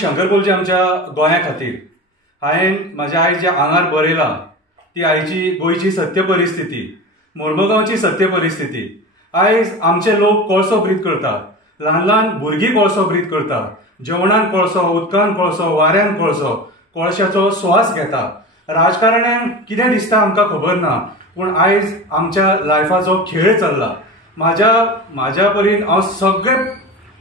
शंकरपोलजी आमच्या गोंया खातीर हांवें म्हाज्या आयज ज्या आंगार बरयलां ती आयची गोंयची सत्य परिस्थिती, मोर्मुगांवची सत्य परिस्थिती। आयज आमचे लोक कोळसो ब्रीद करतात, ल्हान ल्हान भुरगीं कोळसो ब्रीद करतात, जेवणान कोळसो, उदकान कोळसो, वाऱ्यान कोळसो, कोळशाचो स्वास घेतात। राजकारण्यांक कितें दिसता आमकां खबर ना, पूण आयज आमच्या लायफाचो खेळ चल्ला। म्हाज्या परीन हांव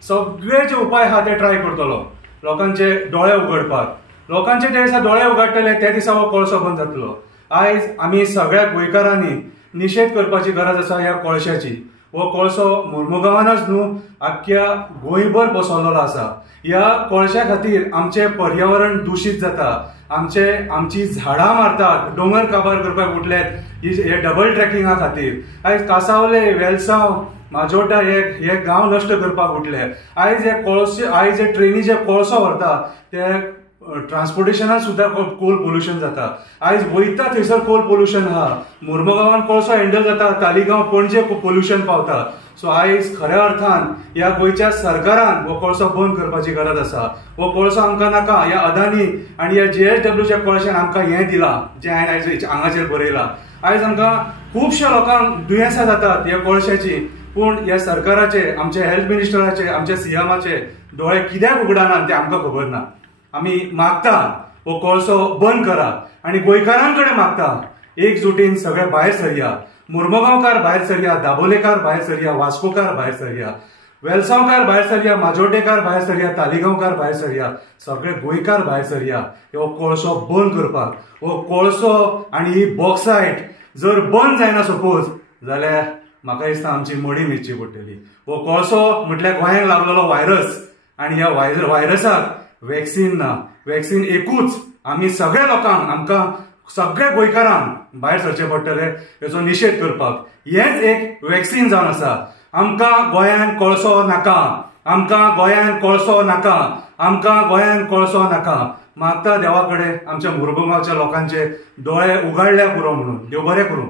सगळे जे उपाय आहा ते ट्राय करतलो लोकांचे दोळे उगडपाक। लोकांचे जे दिसा दोळे उगडटले ते दिसा हो कोळसो बंद जातलो। आयज आमी सगळ्या गोंयकारांनी निशेध करपाची गरज आसा ह्या कोळशाची। हो कोळसो मोर्मुगांवानच न्हू, आख्ख्या गोंयभर पसरलेलो आसा। ह्या कोळशा खातीर आमचे पर्यावरण दूषित जाता, आमची झाडां मारतात, दोंगर काबार करपाक उठल्यात हे डबल ट्रॅकिंगा खातीर। आयज कासावले, वेलसांव, माजोड्डा हे गांव नश्ट करपाक उठले। आयज हे ट्रेनी जे कोळसो व्हरता ते ट्रान्सपोर्टेशनान सुद्धा कोल पोल्युशन जाता। आयज वयता थंयसर कोल पोल्युशन आहा, मोर्मुगांवान कोळसो हँडल जाता, तालिगांव पणजे पोल्युशन पावता। सो आयज खऱ्या अर्थान ह्या गोंयच्या सरकारान हो कोळसो बंद करपाची गरज आसा। हो कोळसो आमकां नाका, ह्या अदानी आनी ह्या JSWच्या कोळशान आमकां हें दिलां जें हांवें आयज हांगाचेर बरयलां। आयज आमकां खुबश्या लोकांक दुयेंसां जातात ह्या कोळशाची, पूण ह्या सरकाराचे, आमच्या हेल्थ मिनिस्टराचे, आमच्या CMचे दोळे कित्याक उगडाना ते आमकां खबर ना। आमी मागता हो कोळसो बंद करा आनी गोंयकारांकडे मागता एकजुटीन सगळे भायर सरया। मोर्मुगांवकार भायर सरया, दाबोलेकार भायर सरया, वास्कोकार भायर सरया, वेलसांवकार भायर सरया, माजोड्डेकार भायर सरया, तालिगांवकार भायर सरया, सगळे गोंयकार भायर सरया हो कोळसो बंद करपाक। हो कोळसो आनी ही बॉक्सायट जर बंद जायना सपोज जाल्यार म्हाका दिसता आमची मडी न्हिदची पडटली। हो कोळसो म्हटल्यार गोंयांक लागलेलो व्हायरस आनी ह्या व्हायरसाक वॅक्सिन ना, वॅक्सिन एकूच। आमी सगळ्या लोकांक, आमकां सगळ्या गोंयकारांक भायर सरचे पडटले हेचो निशेध करपाक। हेच एक वॅक्सिन जावन आसा। आमकां गोंयान कोळसो नाका, आमकां गोंयान कोळसो नाका, आमकां गोंयान कोळसो नाका। मागता देवा कडेन आमच्या मोर्मुगांवच्या लोकांचे दोळे उगाडल्या पुरो म्हणून। देव बरें करूं।